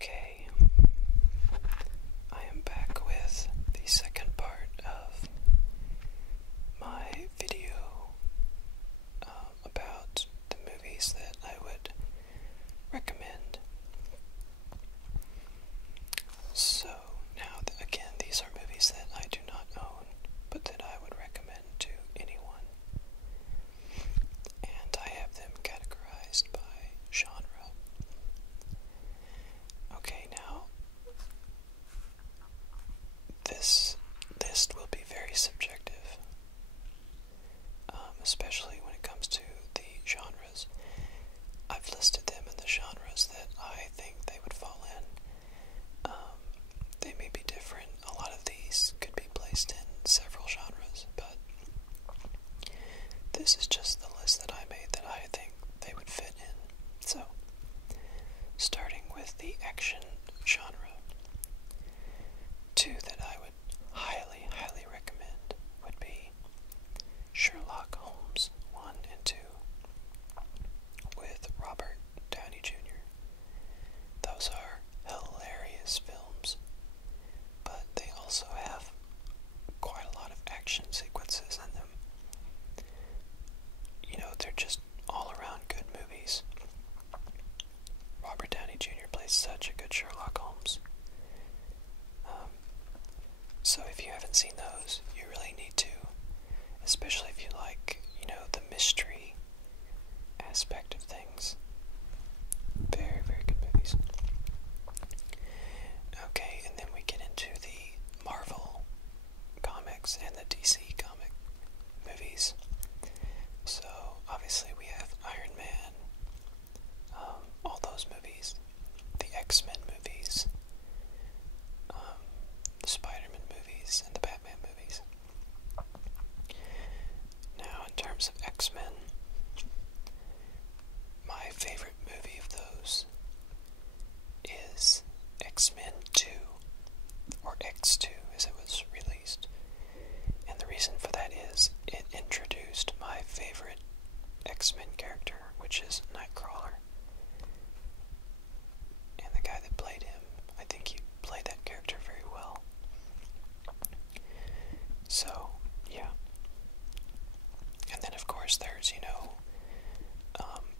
Okay, I am back with the second part of my video about the movies that I would recommend. So, now again, these are movies that I do not own, but that I would recommend to anyone. And I have them categorized by genre. Okay, now, this list will be very subjective, especially when it comes to the genres. I've listed them in the genres that I think they would fall in. They may be different. A lot of these could be placed in several genres, but this is just the list that I made that I think they would fit in. So, starting with the action genre, two that I would highly, highly recommend would be Sherlock Holmes 1 and 2 with Robert Downey Jr. Those are hilarious films, but they also have quite a lot of action sequences in them. You know, they're just all around good movies. Robert Downey Jr. plays such a good Sherlock Holmes. So if you haven't seen those, you really need to, especially if you like, you know, the mystery aspect of things. Very, very good movies. Okay, and then we get into the Marvel comics and the DC comic movies. So, obviously we have Iron Man, all those movies, the X-Men movies, the Spider-Man movies, and the Batman movies. Now, in terms of X-Men, my favorite movie of those is X-Men 2, or X2 as it was released. And the reason for that is it introduced my favorite X-Men character, which is Nightcrawler. And the guy that played him, I think he played that character very well. So, yeah. And then, of course, there's, you know,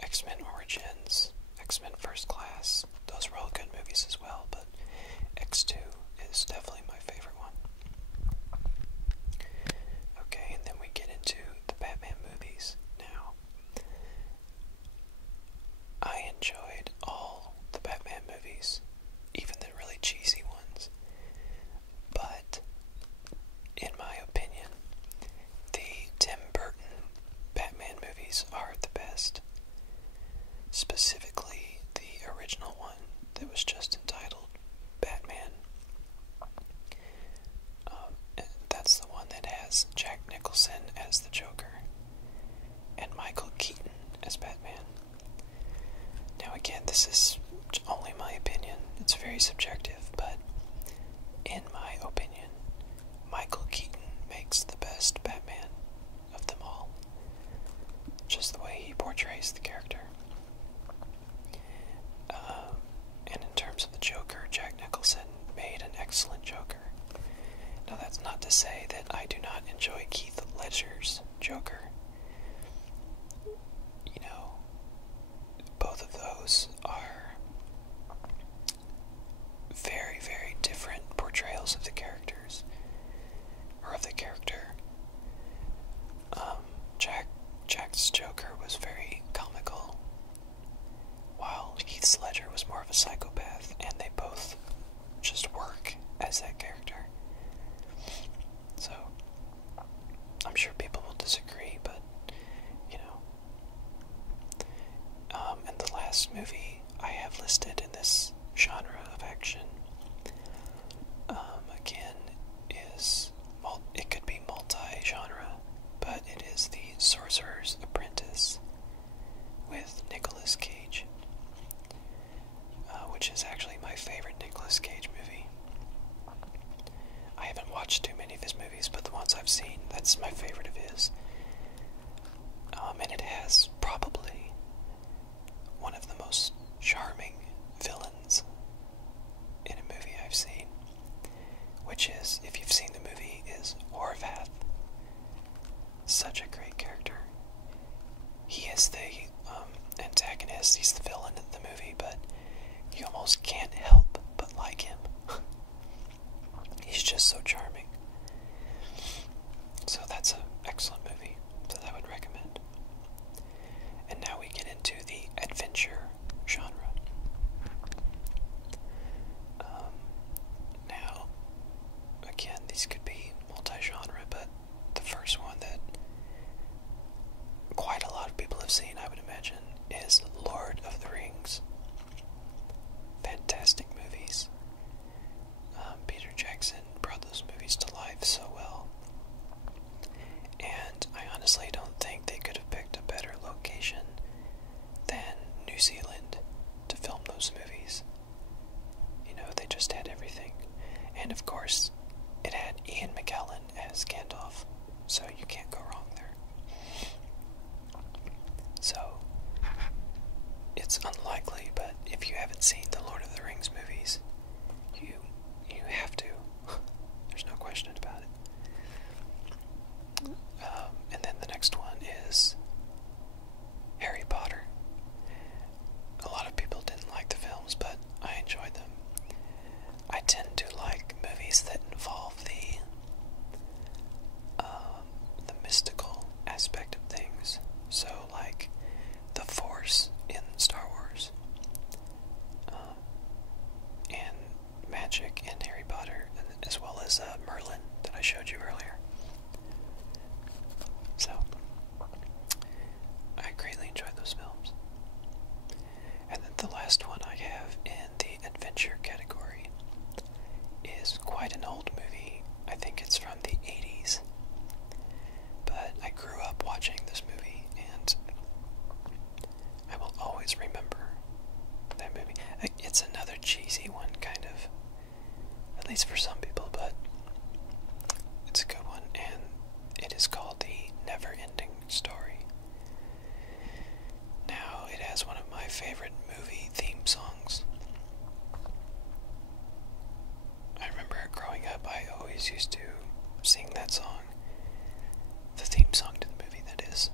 X-Men Origins, X-Men First Class. Those were all good movies as well, but X2 is definitely my favorite one. Okay, and then we get into the Batman movies now. I enjoyed all the Batman movies, even the really cheesy ones. But, in my opinion, the Tim Burton Batman movies are the best. Specifically, the original one that was just entitled Batman. That's the one that has Jack Nicholson as the Joker and Michael Keaton as Batman. Now again, this is only my opinion. It's very subjective, but in my opinion, Michael Keaton makes the best Batman of them all. Just the way he portrays the character. And in terms of the Joker, Jack Nicholson made an excellent Joker. Now that's not to say that I do not enjoy Heath Ledger's Joker. You know, both of those are very, very different portrayals of the characters, or of the character. Jack's Joker was very comical, while Heath Ledger was more of a psychopath, and they both just work as that character. So, I'm sure people will disagree, but, you know. And the last movie I have listed in this genre of action, again, it could be multi-genre, but it is The Sorcerer's Apprentice with Nicolas Cage, which is actually my favorite Nicolas Cage movie. I haven't watched too many of his movies, but the ones I've seen, that's my favorite of his. And it has probably one of the most charming villains is. He's the villain in the movie, but you almost can't help but like him. He's just so charming. So that's an excellent movie that I would recommend. And now we get into the adventure genre. Now, again, these could be multi-genre, but the first one that quite a lot of people have seen, I would imagine, is Lord of the Rings. Fantastic movies. Peter Jackson brought those movies to life so well. And I honestly don't think they could have picked a better location than New Zealand to film those movies. You know, they just had everything. And of course, it had Ian McKellen as Gandalf, so you can't go wrong there. So, it's unlikely, but if you haven't seen the Lord of the Rings movies, you have to. There's no question about it. And then the next one is Harry Potter. A lot of people didn't like the films, but I enjoyed them. I tend to like movies that involve the mystical aspect of things. So, like the Force in Star Wars, and magic in Harry Potter, as well as Merlin that I showed you earlier. So, I greatly enjoyed those films. And then the last one I have in the adventure category is quite an old movie. I think it's from the 80s. But I grew up watching this movie, and I will always remember that movie. It's another cheesy one, kind of. At least for some people, but it's a good one, and it is called The Never-Ending Story. Now, it has one of my favorite movie theme songs. I remember growing up, I always used to sing that song. The theme song to the movie, that is.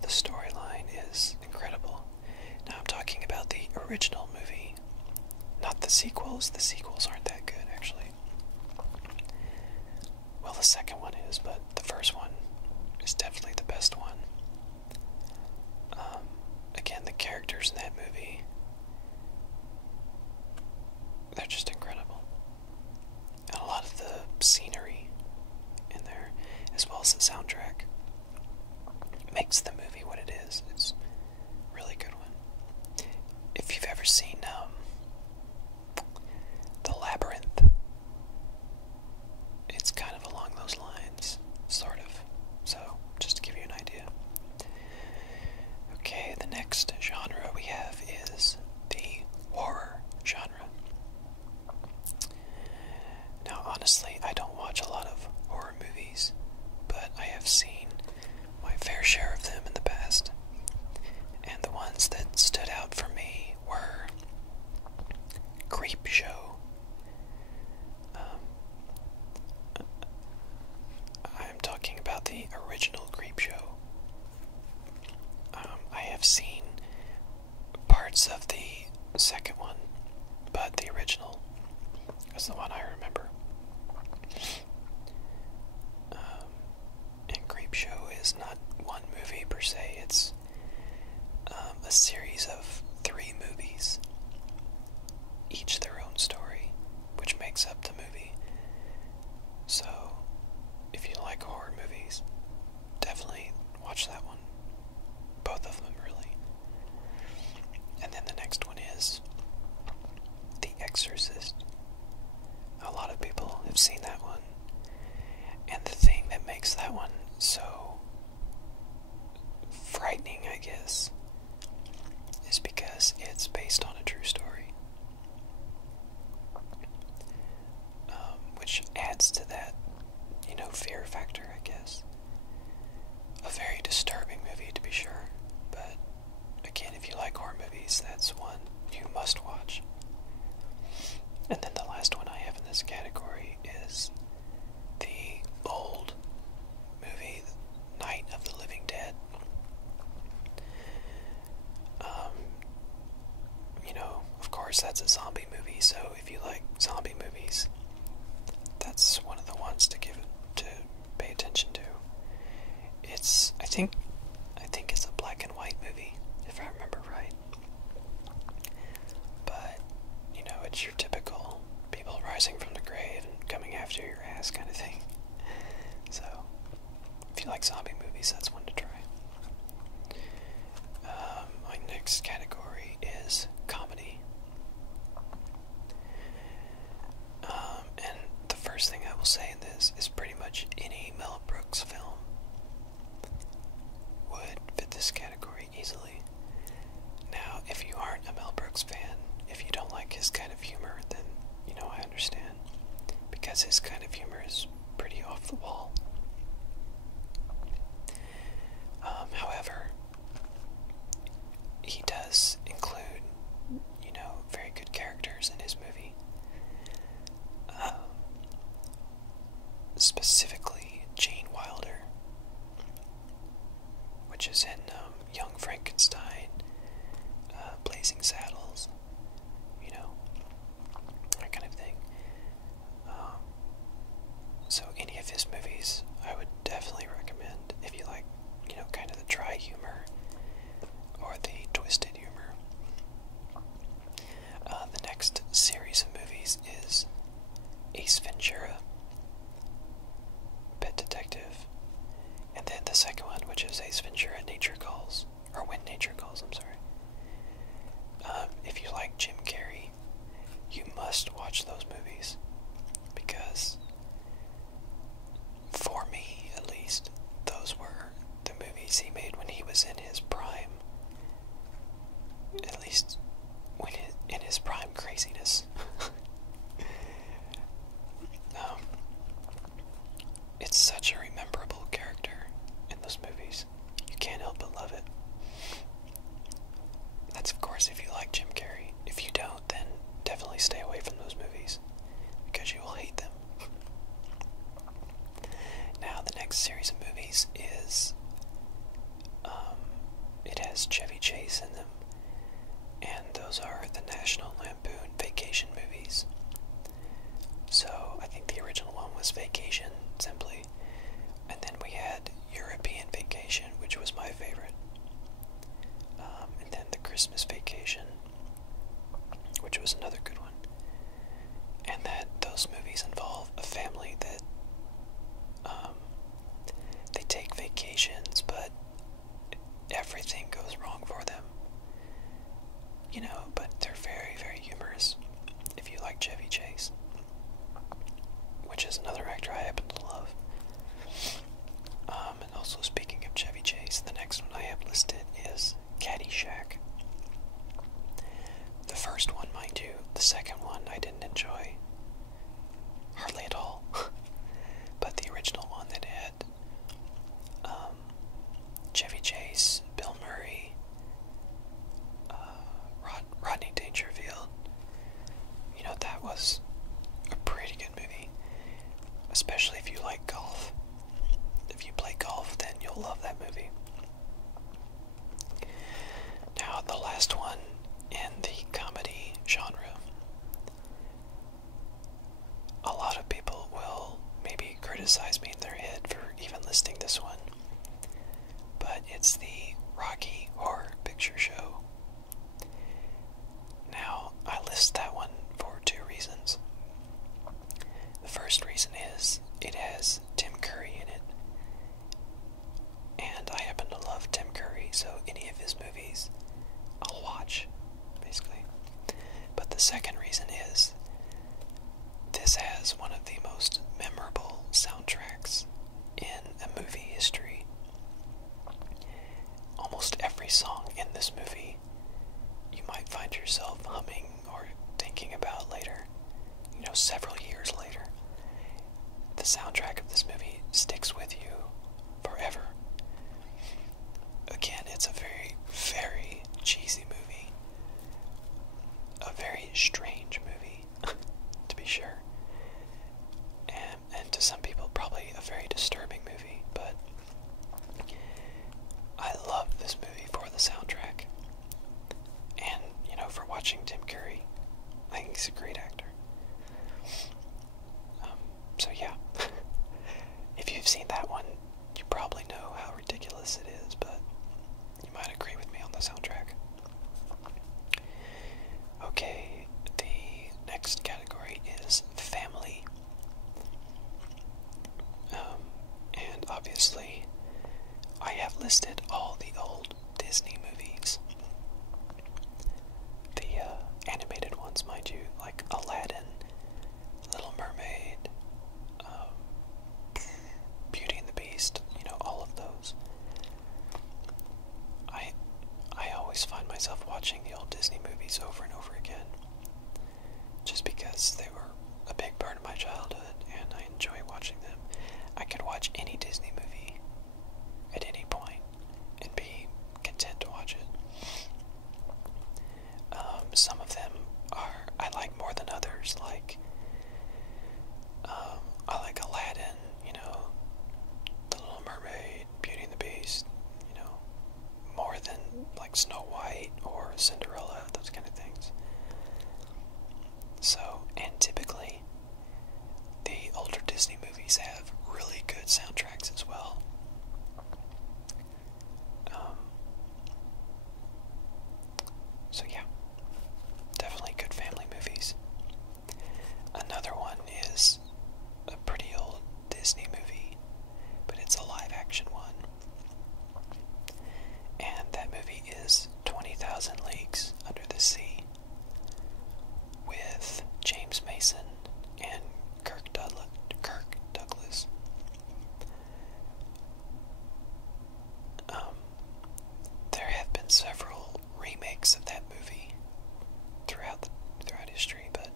The storyline is incredible. Now, I'm talking about the original movie, not the sequels. The sequels aren't that good, actually. Well, the second one is, but the first one is definitely the best one. Again, the characters in that movie, they're just incredible. And a lot of the scenery in there, as well as the soundtrack, makes the movie what it is. It's a really good one. If you've ever seen The Labyrinth, it's kind of along those lines, sort of. So, just to give you an idea. Okay, the next genre we have is the horror genre. Now, honestly, I don't watch a lot of horror movies, but I have seen my fair share of them in the past. And the ones that stood out for me were Creepshow. I'm talking about the original Creepshow. I have seen parts of the second one, but the original is the one I remember. And Creepshow is not one movie per se, it's a series of 3 movies, each their own story, which makes up the movie. So, if you like horror movies, definitely watch that one. Both of them, really. And then the next one is The Exorcist. A lot of people have seen that one. And the thing that makes that one so frightening, I guess, is because it's based on a true story. Which adds to that, fear factor, I guess. A very disturbing movie, to be sure. But, again, if you like horror movies, that's one you must watch. And then the last one I have in this category is the old movie, Night of the Living Dead. that's a zombie movie, so if you like zombie movies, that's one of the ones to pay attention to. I think it's a black and white movie, if I remember right. But, it's your typical people rising from the grave and coming after your ass kind of thing. So, if you like zombie movies, that's one to try. My next category is comedy. And the first thing I will say in this is pretty much any Mel Brooks film would fit this category easily. Now, if you aren't a Mel Brooks fan, if you don't like his kind of humor, then, I understand. Because his kind of humor is pretty off the wall. However, he does include, very good characters in his movie. Specifically, Gene Wilder, which is in Young Frankenstein, Blazing Saddles, that kind of thing. So any of his movies I would definitely recommend if you like, kind of the dry humor or the twisted humor. The next series of movies is Ace Ventura, Pet Detective, and then the second one, which is Ace Ventura, Nature Calls, or When Nature Calls, I'm sorry. If you like Jim Carrey, you must watch those movies, because, for me at least, those were the movies he made when he was in his prime, at least in his prime craziness. It's such a rememberable character in those movies. You can't help but love it. That's, of course, if you like Jim Carrey. If you don't, then definitely stay away from those movies, because you will hate them. Now, the next series of movies is, it has Chevy Chase in them, and those are the National Lampoon Vacation movies. So, I think the original one was Vacation, simply, and then we had European Vacation, which was my favorite, and then the Christmas Vacation, which was another good one, and that those movies involve a family that, they take vacations, but everything goes wrong for them, but they're very, very humorous, if you like Chevy Chase, which is another actor I happen to love. And also, speaking of Chevy Chase, the next one I have listed is Caddyshack. The first one, mind you. The second one I didn't enjoy hardly at all. But the original one that had Chevy Chase, Bill Murray, Rodney Dangerfield, that was a pretty good movie. Especially if you like golf. If you play golf, then you'll love that movie. Now, the last one in the comedy genre. A lot of people will maybe criticize me in their head for even listing this one, but it's the Rocky Horror Picture Show. Now, I list that one for two reasons. The first reason is it has Tim Curry in it, and I happen to love Tim Curry, so any of his movies I'll watch, basically. But the second reason is this has one of the most memorable soundtracks in a movie history. Almost every song in this movie you might find yourself humming or thinking about later, several years later. The soundtrack of this movie sticks with you forever. Again, it's a very, very cheesy movie. A very strange movie, to be sure. And to some people, probably a very disturbing movie, but I love this movie for the soundtrack. And, for watching Tim Curry watching the old Disney movies over and over again, just because they were a big part of my childhood and I enjoy watching them. I could watch any Disney movie at any point and be content to watch it. Some of them I like more than others, like I like Aladdin, The Little Mermaid, Beauty and the Beast, more than like Snow White or Cinderella, those kind of things. So, and typically, the older Disney movies have really good soundtracks as well. So yeah, definitely good family movies. Another one is a pretty old Disney movie, but it's a live action one. And that movie is 20,000 Leagues Under the Sea, with James Mason and Kirk Douglas. There have been several remakes of that movie throughout history, but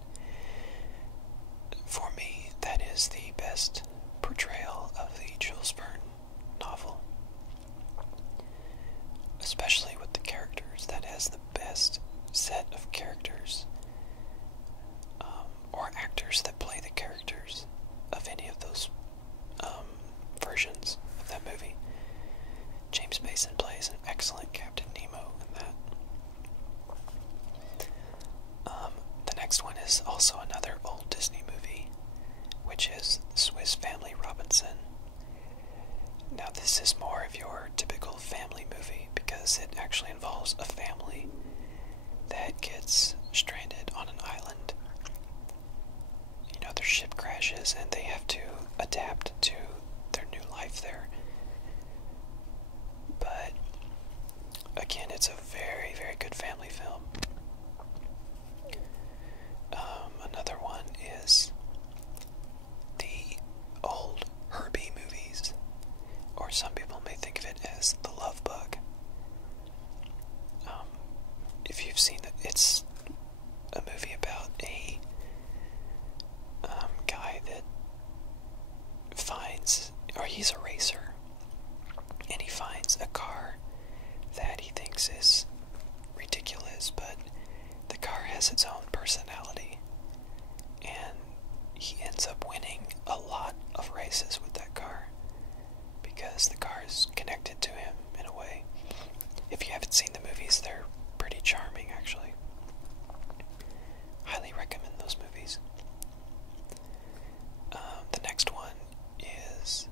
for me, that is the best portrayal of the Jules Verne novel. Especially with the characters, that has the best set of characters, or actors that play the characters of any of those versions of that movie. James Mason plays an excellent Captain Nemo in that. The next one is also another old Disney movie, which is Swiss Family Robinson. Now this is more of your typical family movie because it actually involves a family that gets stranded on an island. Their ship crashes and they have to adapt to their new life there. But again, it's a very, very good family film. Another one is the old Herbie movies, or some people may think of it as The Love Bug. If you've seen it, it's a movie about a guy that finds, or he's a racer, and he finds a car that he thinks is ridiculous, but the car has its own personality, and he ends up winning a lot of races with that car because the car is connected to him in a way. If you haven't seen the movies, they're pretty charming, actually. Highly recommend those movies. The next one is,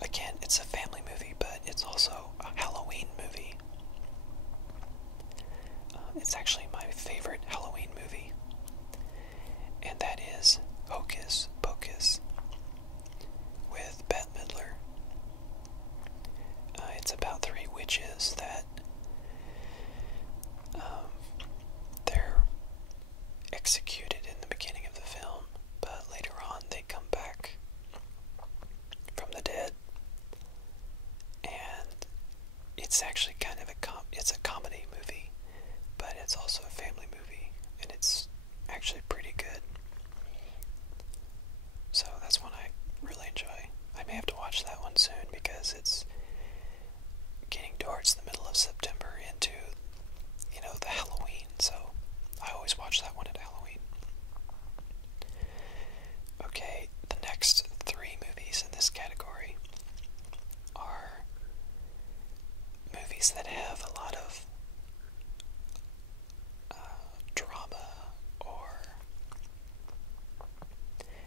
again, it's a family movie, but it's also a Halloween movie. It's actually my favorite Halloween movie, and that is Hocus Pocus with Bette Midler. It's about three witches that they're executed in the beginning of the film, but later on they come back from the dead, and it's actually kind of it's a comedy movie, but it's also a family movie, and it's actually pretty good. So that's one I really enjoy. I may have to watch that one soon because it's getting towards the middle of September into, the Halloween, so I always watch that one at Halloween. Okay, the next three movies in this category are movies that have a lot of drama, or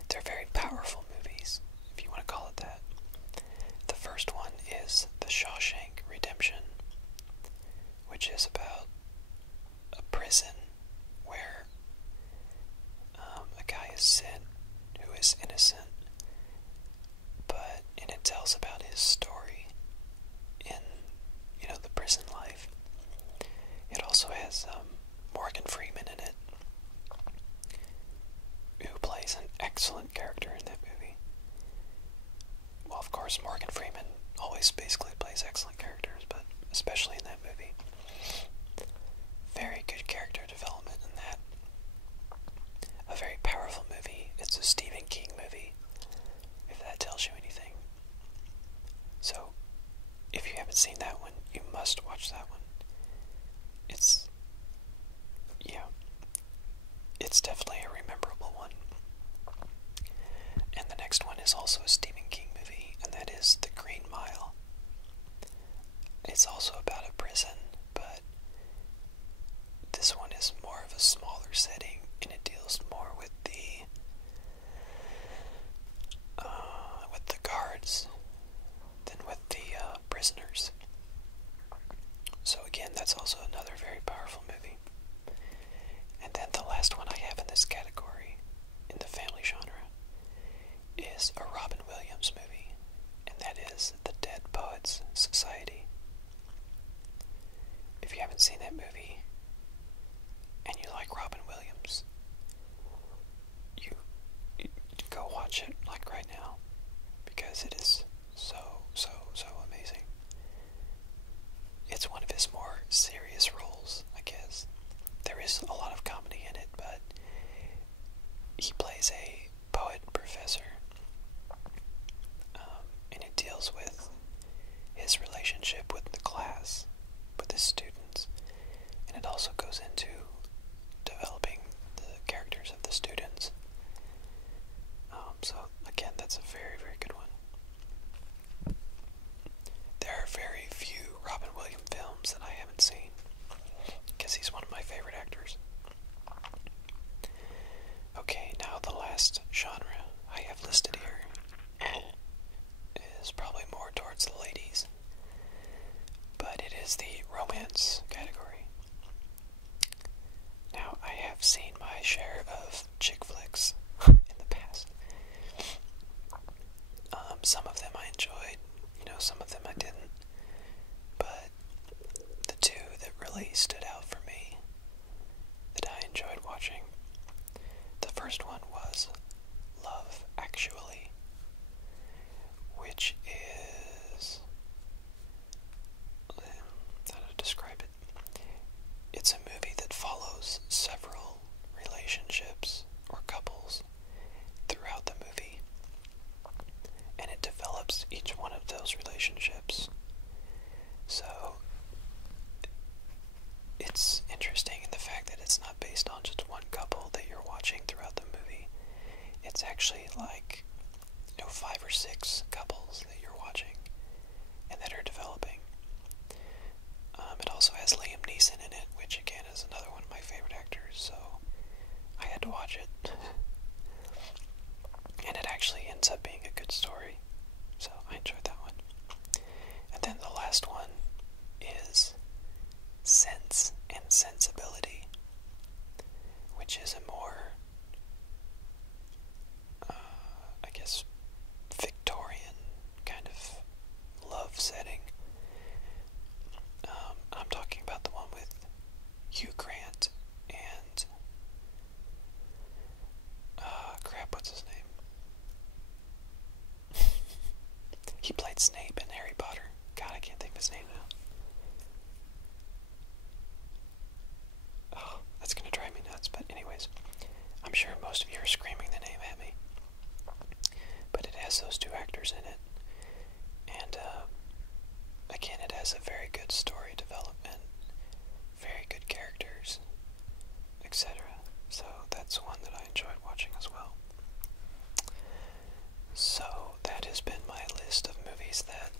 they're very powerful movies, if you want to call it that. The first one is The Shawshank Redemption, which is about a prison where a guy is sent who is innocent, and it tells about his story in, the prison life. It also has Morgan Freeman in it, who plays an excellent character in that movie. Well, of course, Morgan Freeman always basically plays excellent characters, but especially in that movie. setting, and it deals more with the guards than with the prisoners. So again, that's also another very powerful movie. And then the last one I have in this category, in the family genre, is a Robin Williams movie, and that is The Dead Poets Society. If you haven't seen that movie, and you like Robin Williams, you go watch it, like right now, because it is so amazing. It's one of his more serious roles, I guess. There is a lot of comedy in it, but he plays a poet professor, and it deals with his relationship with the class, with his students, and it also goes into developing the characters of the students. So again, that's a very, very good one. There are very few Robin Williams films that I haven't seen, because he's one of my favorite actors. Okay, now the last genre I have listed here is probably more towards the ladies, but it is the romance category. Now, I have seen my share of chick flicks in the past. Some of them I enjoyed, some of them I didn't, but the two that really stood out for me, that I enjoyed watching, the first one was Love Actually, which is, how to describe it? It's a movie that follows several relationships or couples throughout the movie, and it develops each one of those relationships. So it's interesting in the fact that it's not based on just one couple that you're watching throughout the movie. It's actually like, 5 or 6 couples that you're watching and that are developing. It also has Liam Neeson in it, which again is another one of my favorite actors, so I had to watch it. And it actually ends up being a good story, so I enjoyed that one. And then the last one is Sense and Sensibility, which is a more, I guess, Victorian kind of love setting. I'm talking about the one with Hugh Grant and, what's his name? He played Snape in Harry Potter. God, I can't think of his name now. Oh, that's gonna drive me nuts, but anyways, I'm sure most of you are screaming the name at me. But it has those two actors in it, and again, it has a very good story development, very good characters, etc. So that's one that I enjoyed watching as well. So that has been my list of movies that,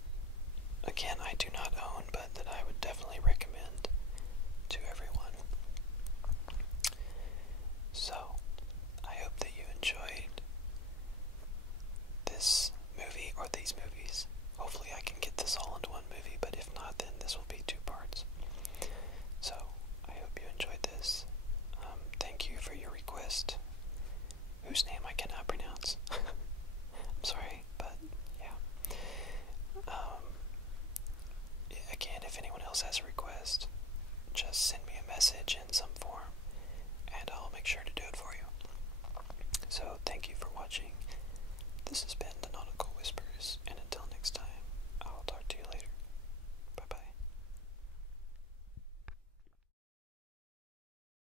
again, I do not own, but that I would definitely recommend to everyone. So I hope that you enjoyed this movie, or these movies. Hopefully I can get this all into one movie, but if not, then this will be 2 parts. So I hope you enjoyed this. Thank you for your request, whose name I cannot pronounce. I'm sorry, but yeah. Again, if anyone else has a request, just send me a message in some form, and I'll make sure to do it for you. So thank you for watching. This has been the Nautical Whispers, and until next time.